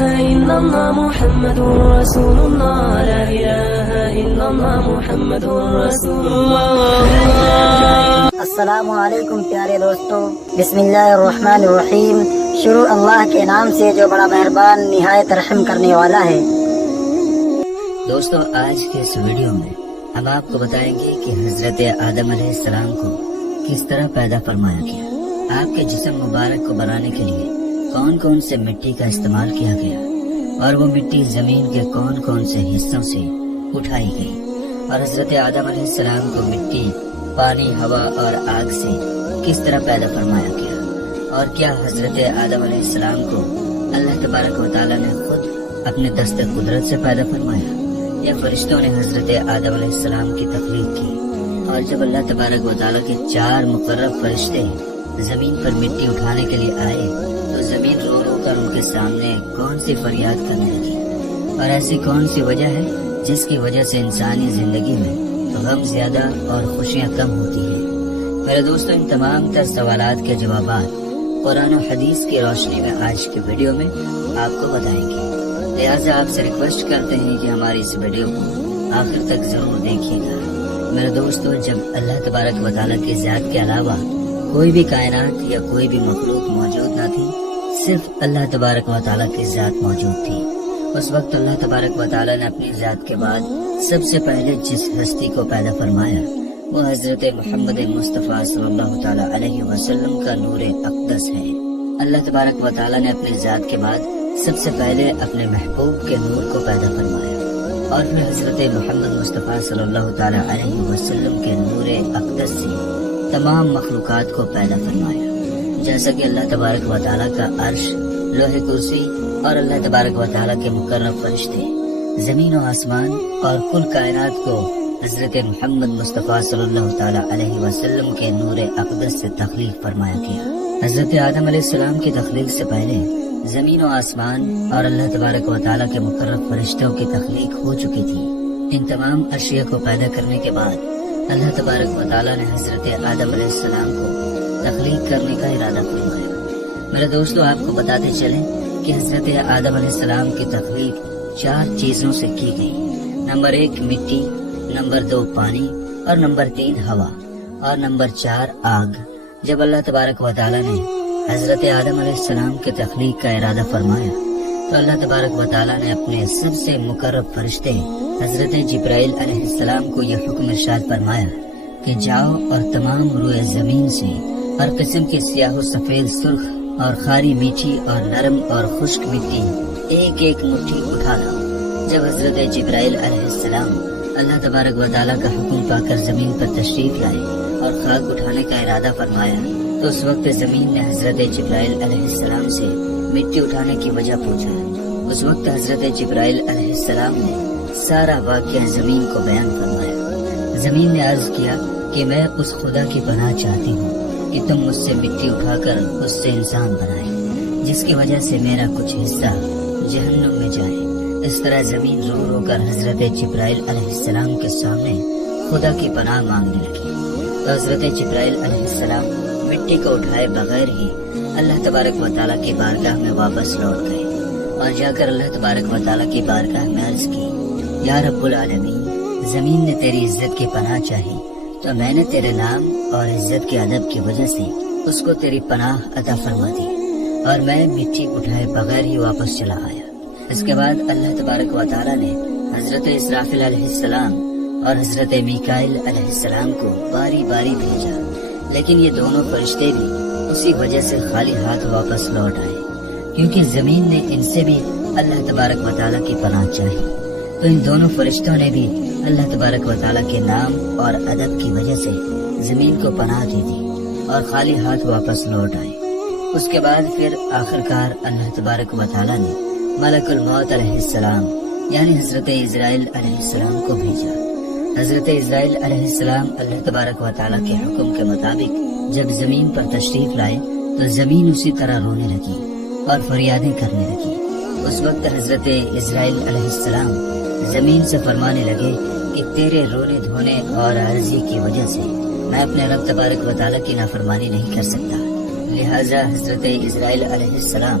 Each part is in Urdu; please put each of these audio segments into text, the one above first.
illallah Muhammadur Rasulullah, la ilaha illallah Muhammadur Rasulullah. السلام علیکم پیارے دوستوں، بسم اللہ الرحمن الرحیم۔ شروع اللہ کے نام سے جو بڑا مہربان نہایت رحم کرنے والا ہے۔ دوستوں، آج کے اس ویڈیو میں ہم آپ کو بتائیں گے کہ حضرت آدم علیہ السلام کو کس طرح پیدا فرمایا گیا، آپ کے جسم مبارک کو بنانے کے لیے کون کون سے مٹی کا استعمال کیا گیا، اور وہ مٹی زمین کے کون کون سے حصوں سے اٹھائی گئی، اور حضرت آدم علیہ السلام کو مٹی، پانی، ہوا اور آگ سے کس طرح پیدا فرمایا گیا، اور کیا حضرت آدم علیہ السلام کو اللہ تبارک و تعالیٰ نے خود اپنے دست قدرت سے پیدا فرمایا یا فرشتوں نے حضرت آدم علیہ السلام کی تخلیق کی، اور جب اللہ تبارک و تعالیٰ کے 4 مقرب فرشتے زمین پر مٹی اٹھانے کے لیے آئے تو زمین رو رو کر ان کے سامنے کون سی فریاد کرنے لگی، اور ایسی کون سی وجہ ہے جس کی وجہ سے انسانی زندگی میں غم زیادہ اور خوشیاں کم ہوتی ہیں؟ میرے دوستوں، ان تمام تر سوالات کے جوابات قرآن و حدیث کی روشنی میں آج کی ویڈیو میں آپ کو بتائیں گے، لہٰذا آپ سے ریکویسٹ کرتے ہیں کہ ہماری اس ویڈیو کو آخر تک ضرور دیکھیے گا۔ میرے دوستوں، جب اللہ تبارک و تعالیٰ کی ذات کے علاوہ کوئی بھی کائنات یا کوئی بھی مخلوق موجود نہ تھی، صرف اللہ تبارک و تعالیٰ کی ذات موجود تھی، اس وقت اللہ تبارک و تعالیٰ نے اپنی ذات کے بعد سب سے پہلے جس ہستی کو پیدا فرمایا وہ حضرت محمد مصطفیٰ صلی اللہ تعالیٰ علیہ وسلم کا نور اقدس ہے۔ اللہ تبارک و تعالیٰ نے اپنی ذات کے بعد سب سے پہلے اپنے محبوب کے نور کو پیدا فرمایا، اور پھر حضرت محمد مصطفیٰ صلی اللہ تعالیٰ علیہ وسلم کے نور اقدس سے تمام مخلوقات کو پیدا فرمایا، جیسا کہ اللہ تبارک و تعالیٰ کا عرش، لوح کرسی اور اللہ تبارک و تعالیٰ کے مقرب فرشتے، زمین و آسمان اور کل کائنات کو حضرت محمد مصطفیٰ صلی اللہ تعالیٰ علیہ وسلم کے نور اقدس سے تخلیق فرمایا گیا۔ حضرت آدم علیہ السلام کی تخلیق سے پہلے زمین و آسمان اور اللہ تبارک و تعالیٰ کے مقرب فرشتوں کی تخلیق ہو چکی تھی۔ ان تمام اشیاء کو پیدا کرنے کے بعد اللہ تبارک و تعالیٰ نے حضرت آدم علیہ السلام کو تخلیق کرنے کا ارادہ فرمایا۔ میرے دوستوں، آپ کو بتاتے چلیں کہ حضرت آدم علیہ السلام کی تخلیق 4 چیزوں سے کی گئی۔ نمبر 1 مٹی، نمبر 2 پانی، اور نمبر 3 ہوا، اور نمبر 4 آگ۔ جب اللہ تبارک و تعالیٰ نے حضرت آدم علیہ السلام کی تخلیق کا ارادہ فرمایا تو اللہ تبارک و تعالیٰ نے اپنے سب سے مقرب فرشتے حضرت جبرائیل علیہ السلام کو یہ حکم ارشاد فرمایا کہ جاؤ اور تمام روئے زمین سے ہر قسم کی سیاہ و سفید، سرخ اور خاری، میٹھی اور نرم اور خشک مٹی ایک ایک مٹھی اٹھا لاؤ۔ جب حضرت جبرائیل علیہ السلام اللہ تبارک و تعالیٰ کا حکم پا کر زمین پر تشریف لائے اور خاک اٹھانے کا ارادہ فرمایا تو اس وقت زمین نے حضرت جبرائیل علیہ السلام سے مٹی اٹھانے کی وجہ پوچھا۔ اس وقت حضرت جبرائیل علیہ السلام نے سارا واقعہ زمین کو بیان فرمایا۔ زمین نے عرض کیا کہ میں اس خدا کی پناہ چاہتی ہوں کہ تم مجھ سے مٹی اٹھا کر اس سے انسان بنائے جس کی وجہ سے میرا کچھ حصہ جہنم میں جائے۔ اس طرح زمین رو رو کر حضرت جبرائیل علیہ السلام کے سامنے خدا کی پناہ مانگنے لگی تو حضرت جبرائیل علیہ السلام مٹی کو اٹھائے بغیر ہی اللہ تبارک و تعالیٰ کی بارگاہ میں واپس لوٹ گئے اور جا کر اللہ تبارک و تعالیٰ کی بارگاہ میں عرض کی، یا رب العالمین، زمین نے تیری عزت کی پناہ چاہی تو میں نے تیرے نام اور عزت کے ادب کی وجہ سے اس کو تیری پناہ عطا فرما دی اور میں مٹی اٹھائے بغیر ہی واپس چلا آیا۔ اس کے بعد اللہ تبارک و تعالیٰ نے حضرت اسرافیل علیہ السلام اور حضرت میکائیل علیہ السلام کو باری باری بھیجا، لیکن یہ دونوں فرشتے بھی اسی وجہ سے خالی ہاتھ واپس لوٹ آئے کیونکہ زمین نے ان سے بھی اللہ تبارک و تعالیٰ کی پناہ چاہی، تو ان دونوں فرشتوں نے بھی اللہ تبارک و تعالیٰ کے نام اور ادب کی وجہ سے زمین کو پناہ دے دی اور خالی ہاتھ واپس لوٹ آئے۔ اس کے بعد پھر آخرکار اللہ تبارک و تعالیٰ نے ملک الموت علیہ السلام یعنی حضرت اسرائیل علیہ السلام کو بھیجا۔ حضرت اسرائیل علیہ السلام اللہ تبارک و تعالیٰ کے حکم کے مطابق جب زمین پر تشریف لائے تو زمین اسی طرح رونے لگی اور فریادیں کرنے لگی۔ اس وقت حضرت اسرائیل علیہ السلام زمین سے فرمانے لگے کہ تیرے رونے دھونے اور عرضی کی وجہ سے میں اپنے رب تبارک و تعالیٰ کی نافرمانی نہیں کر سکتا، لہٰذا حضرت اسرائیل علیہ السلام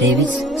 23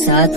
7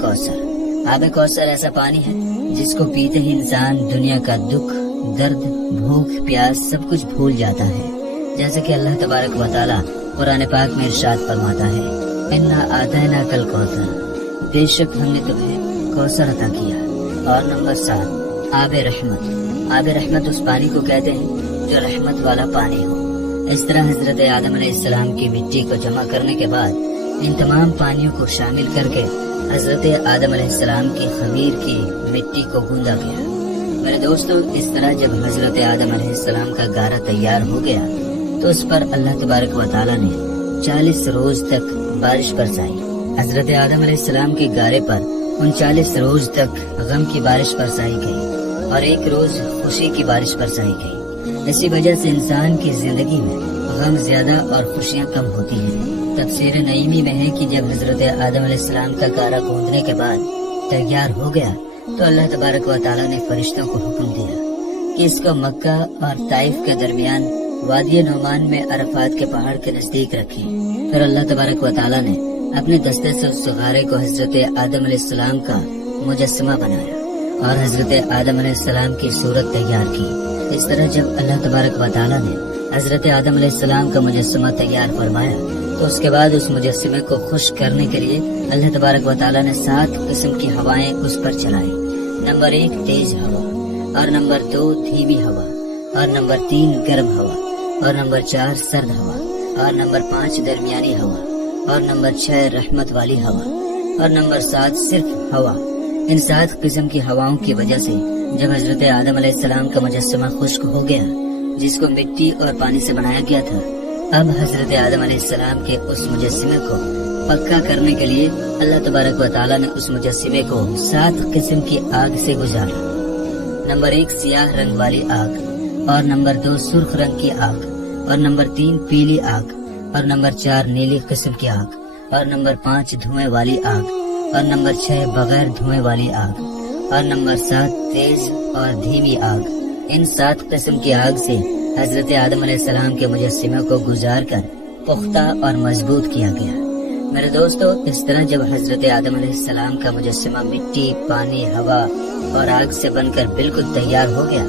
کوثر۔ آب کوثر ایسا پانی ہے جس کو پیتے ہی انسان دنیا کا دکھ، درد، بھوک، پیاس سب کچھ بھول جاتا ہے، جیسے کہ اللہ تبارک و تعالی قرآن پاک میں ارشاد فرماتا ہے، انا اعطیناک الکوثر، بے شک ہم نے تمہیں کوثر عطا کیا۔ اور نمبر 7، آب رحمت۔ آب رحمت اس پانی کو کہتے ہیں جو رحمت والا پانی ہو۔ اس طرح حضرت آدم علیہ السلام کی مٹی کو جمع کرنے کے بعد ان تمام پانیوں کو شامل کر کے حضرت آدم علیہ السلام کی خمیر کی مٹی کو گوندا گیا۔ میرے دوستو، اس طرح جب حضرت آدم علیہ السلام کا گارا تیار ہو گیا تو اس پر اللہ تبارک و تعالی نے 40 روز تک بارش برسائی۔ حضرت آدم علیہ السلام کے گارے پر ان 40 روز تک غم کی بارش برسائی گئی اور 1 روز خوشی کی بارش برسائی گئی۔ اسی وجہ سے انسان کی زندگی میں غم زیادہ اور خوشیاں کم ہوتی ہیں۔ تفسیر نعیمی میں ہے کہ جب حضرت آدم علیہ السلام کا گارا گوندنے کے بعد تیار ہو گیا تو اللہ تبارک و تعالی نے فرشتوں کو حکم دیا کہ اس کو مکہ اور طائف کے درمیان وادی نعمان میں عرفات کے پہاڑ کے نزدیک رکھیں۔ پھر اللہ تبارک و تعالی نے اپنے دستے سے اس غارے کو حضرت آدم علیہ السلام کا مجسمہ بنایا اور حضرت آدم علیہ السلام کی صورت تیار کی۔ اس طرح جب اللہ تبارک و تعالی نے حضرت آدم علیہ السلام کا مجسمہ تیار فرمایا تو اس کے بعد اس مجسمے کو خشک کرنے کے لیے اللہ تبارک و تعالی نے 7 قسم کی ہوائیں اس پر چلائی۔ نمبر 1 تیز ہوا، اور نمبر 2 دھیمی ہوا، اور نمبر 3 گرم ہوا، اور نمبر 4 سرد ہوا، اور نمبر 5 درمیانی ہوا، اور نمبر 6 رحمت والی ہوا، اور نمبر 7 صرف ہوا۔ ان 7 قسم کی ہواؤں کی وجہ سے جب حضرت آدم علیہ السلام کا مجسمہ خشک ہو گیا، جس کو مٹی اور پانی سے بنایا گیا تھا، اب حضرت آدم علیہ السلام کے اس مجسمے کو پکا کرنے کے لیے اللہ تبارک و تعالی نے اس مجسمے کو 7 قسم کی آگ سے گزارا۔ نمبر 1 سیاہ رنگ والی آگ، اور نمبر 2 سرخ رنگ کی آگ، اور نمبر 3 پیلی آگ، اور نمبر 4 نیلی قسم کی آگ، اور نمبر 5 دھوئیں والی آگ، اور نمبر 6 بغیر دھوئیں والی آگ، اور نمبر 7 تیز اور دھیمی آگ۔ ان 7 قسم کی آگ سے حضرت آدم علیہ السلام کے مجسمے کو گزار کر پختہ اور مضبوط کیا گیا۔ میرے دوستو، اس طرح جب حضرت آدم علیہ السلام کا مجسمہ مٹی، پانی، ہوا اور آگ سے بن کر بالکل تیار ہو گیا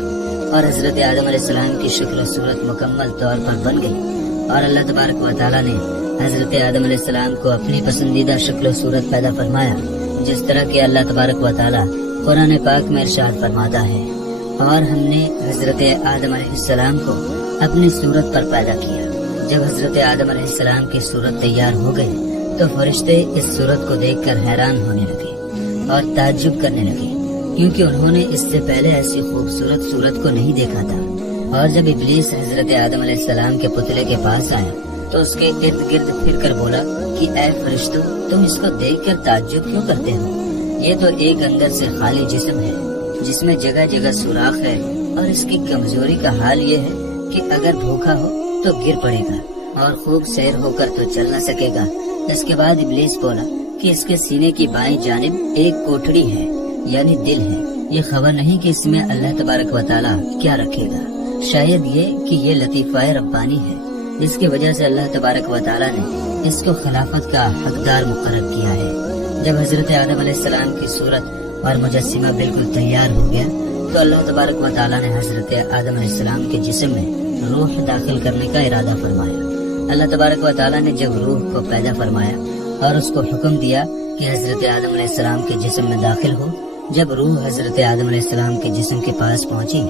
اور حضرت آدم علیہ السلام کی شکل و صورت مکمل طور پر بن گئی اور اللہ تبارک و تعالی نے حضرت آدم علیہ السلام کو اپنی پسندیدہ شکل و صورت پیدا فرمایا، جس طرح کہ اللہ تبارک و تعالی قرآن پاک میں ارشاد فرماتا ہے، اور ہم نے حضرت آدم علیہ السلام کو اپنی صورت پر پیدا کیا۔ جب حضرت آدم علیہ السلام کی صورت تیار ہو گئی تو فرشتے اس صورت کو دیکھ کر حیران ہونے لگے اور تعجب کرنے لگے، کیونکہ انہوں نے اس سے پہلے ایسی خوبصورت صورت کو نہیں دیکھا تھا۔ اور جب ابلیس حضرت آدم علیہ السلام کے پتلے کے پاس آیا تو اس کے ارد گرد پھر کر بولا کہ اے فرشتوں، تم اس کو دیکھ کر تعجب کیوں کرتے ہو؟ یہ تو ایک اندر سے خالی جسم ہے جس میں جگہ جگہ سوراخ ہے، اور اس کی کمزوری کا حال یہ ہے کہ اگر بھوکا ہو تو گر پڑے گا اور خوب سیر ہو کر تو چل نہ سکے گا۔ اس کے بعد ابلیس بولا کہ اس کے سینے کی بائیں جانب ایک کوٹڑی ہے، یعنی دل ہے۔ یہ خبر نہیں کہ اس میں اللہ تبارک و تعالی کیا رکھے گا، شاید یہ کہ یہ لطیفہ ربانی ہے، جس کی وجہ سے اللہ تبارک و تعالی نے اس کو خلافت کا حقدار مقرر کیا ہے۔ جب حضرت آدم علیہ السلام کی صورت اور مجسمہ بالکل تیار ہو گیا تو اللہ تبارک و تعالی نے حضرت آدم علیہ السلام کے جسم میں روح داخل کرنے کا ارادہ فرمایا۔ اللہ تبارک و تعالی نے جب روح کو پیدا فرمایا اور اس کو حکم دیا کہ حضرت آدم علیہ السلام کے جسم میں داخل ہو، جب روح حضرت آدم علیہ السلام کے جسم کے پاس پہنچی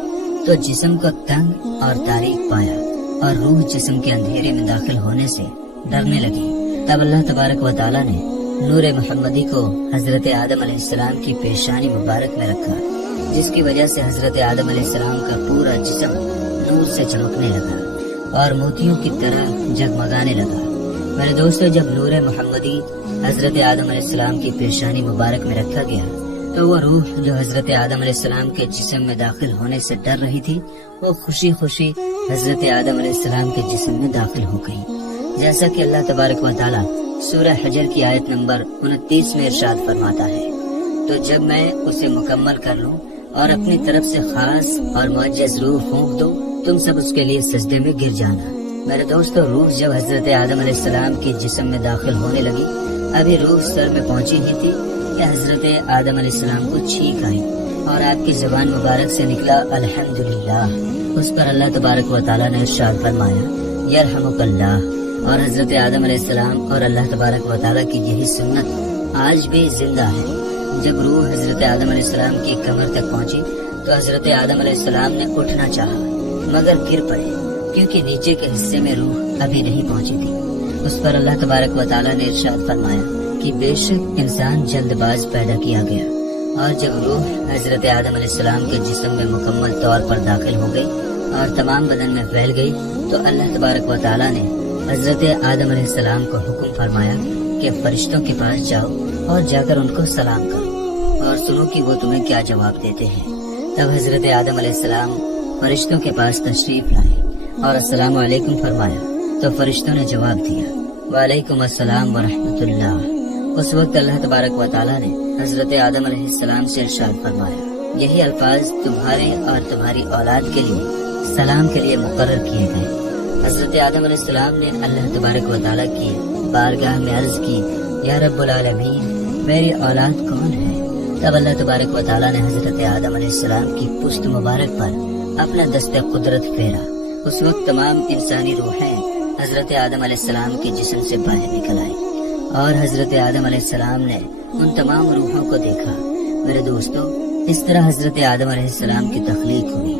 تو جسم کو تنگ اور تاریک پایا اور روح جسم کے اندھیرے میں داخل ہونے سے ڈرنے لگی۔ تب اللہ تبارک و تعالی نے نور محمدی کو حضرت آدم علیہ السلام کی پیشانی مبارک میں رکھا، جس کی وجہ سے حضرت آدم علیہ السلام کا پورا جسم نور سے چمکنے لگا اور موتیوں کی طرح جگمگانے لگا۔ میرے دوستو، جب نور محمدی حضرت آدم علیہ السلام کی پیشانی مبارک میں رکھا گیا تو وہ روح جو حضرت آدم علیہ السلام کے جسم میں داخل ہونے سے ڈر رہی تھی، وہ خوشی خوشی حضرت آدم علیہ السلام کے جسم میں داخل ہو گئی، جیسا کہ اللہ تبارک و تعالی سورہ حجر کی آیت نمبر 29 میں ارشاد فرماتا ہے، تو جب میں اسے مکمل کر لوں اور اپنی طرف سے خاص اور معجز روح پھونک دوں، تم سب اس کے لیے سجدے میں گر جانا۔ میرے دوستو، روح جب حضرت آدم علیہ السلام کے جسم میں داخل ہونے لگی، ابھی روح سر میں پہنچی ہی تھی کہ حضرت آدم علیہ السلام کو چھینک آئی اور آپ کی زبان مبارک سے نکلا الحمدللہ، اس پر اللہ تبارک و تعالیٰ نے ارشاد فرمایا یرحمک اللہ۔ اور حضرت آدم علیہ السلام اور اللہ تبارک و تعالیٰ کی یہی سنت آج بھی زندہ ہے۔ جب روح حضرت آدم علیہ السلام کی کمر تک پہنچی تو حضرت آدم علیہ السلام نے اٹھنا چاہا مگر گر پڑے، کیونکہ نیچے کے حصے میں روح ابھی نہیں پہنچی تھی۔ اس پر اللہ تبارک و تعالیٰ نے ارشاد فرمایا کہ بے شک انسان جلد باز پیدا کیا گیا، اور جب روح حضرت آدم علیہ السلام کے جسم میں مکمل طور پر داخل ہو گئی اور تمام بدن میں پھیل گئی تو اللہ تبارک و تعالیٰ نے حضرت آدم علیہ السلام کو حکم فرمایا کہ فرشتوں کے پاس جاؤ اور جا کر ان کو سلام کرو اور سنو کہ وہ تمہیں کیا جواب دیتے ہیں۔ تب حضرت آدم علیہ السلام فرشتوں کے پاس تشریف لائے اور السلام علیکم فرمایا تو فرشتوں نے جواب دیا وعلیکم السلام ورحمۃ اللہ۔ اس وقت اللہ تبارک و تعالیٰ نے حضرت آدم علیہ السلام سے ارشاد فرمایا یہی الفاظ تمہارے اور تمہاری اولاد کے لیے سلام کے لیے مقرر کیے گئے۔ حضرت آدم علیہ السلام نے اللہ تبارک و تعالیٰ کی بارگاہ میں عرض کی یا رب العالمین میری اولاد کون ہے؟ تب اللہ تبارک و تعالیٰ نے حضرت آدم علیہ السلام کی پشت مبارک پر اپنا دست قدرت پھیرا۔ اس وقت تمام انسانی روحیں حضرت آدم علیہ السلام کے جسم سے باہر نکل آئی اور حضرت آدم علیہ السلام نے ان تمام روحوں کو دیکھا۔ میرے دوستو، اس طرح حضرت آدم علیہ السلام کی تخلیق ہوئی